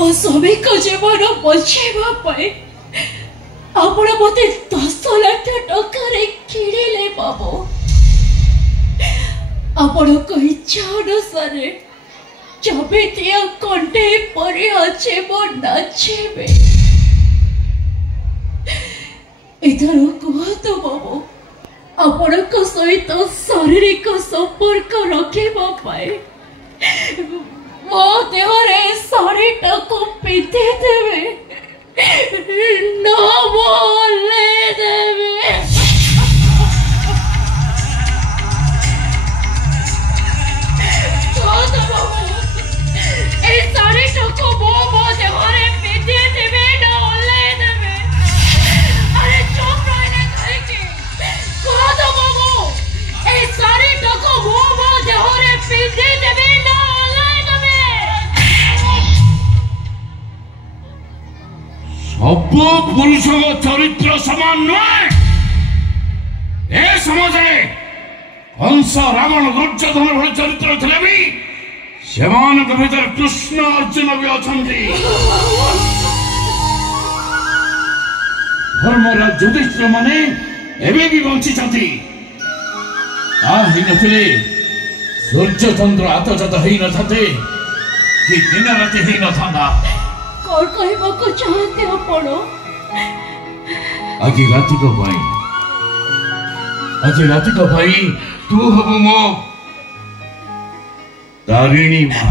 ମୋ ସ୍ୱାମୀଙ୍କ ଜୀବନ ବଞ୍ଚେଇବା ପାଇଁ ଆପଣ ମୋତେ 10 ଲକ୍ଷ ଟଙ୍କାରେ କିଣିଲେ ବାବୁ। ଆପଣଙ୍କ ଇଚ୍ଛା ଅନୁସାରେ ଯେମିତିଆ କଣ୍ଢେଇ ପରି ଅଛି ମୁଁ ନାଚିବି। ଏଥର କୁହନ୍ତୁ ବାବୁ, ଆପଣଙ୍କ ସହିତ ଶାରୀରିକ ସମ୍ପର୍କ ରଖିବା ପାଇଁ ମୋ ଦେହରେ ଶାଢ଼ୀଟାକୁ ପିନ୍ଧି ଦେବେ ନା ଓହ୍ଲେଇ ଦେବେ? ଏ ଶାଢ଼ୀଟାକୁ ମୋ ଦେହରେ ପିନ୍ଧି ଦେବେ ନା ଓହ୍ଲେଇ ଦେବେ? ଆରେ ଚୁପ୍ ରହିଲେ କାହିଁକି? କୁହନ୍ତୁ ବାବୁ, ଏ ଶାଢ଼ୀଟାକୁ ମୋ ଦେହରେ ପିନ୍ଧି ଦେବେ ନା ଓହ୍ଲେଇ ଦେବେ? ସବୁ ପୁରୁଷ ଚରିତ୍ର ସମାନ ନୁହେଁ। ଏ ସମାଜରେ କଂସ, ରାବଣ, ଦୁର୍ଯ୍ୟୋଧନ ଭଳି ଚରିତ୍ର ଥିଲେ ବି ସେମାନଙ୍କ ଭିତରେ କୃଷ୍ଣ, ଅର୍ଜୁନ ବି ଅଛନ୍ତି। ଧର୍ମରାଜ ଯୁଧିଷ୍ଠିର ମାନେ ଏବେ ବି ବଞ୍ଚିଛନ୍ତି। ତା ହେଇନଥିଲେ ସୂର୍ଯ୍ୟଚନ୍ଦ୍ର ଆତଜାତ ହେଇନଥାନ୍ତେ କି ଦିନ ରାତି ହେଇନଥାନ୍ତା। କଣ କହିବାକୁ ଚାହାନ୍ତି ଆପଣ? ଆଜି ରାତିକ ପାଇଁ ତୁ ହବୁ ମୋ ତାରିଣୀ ମା।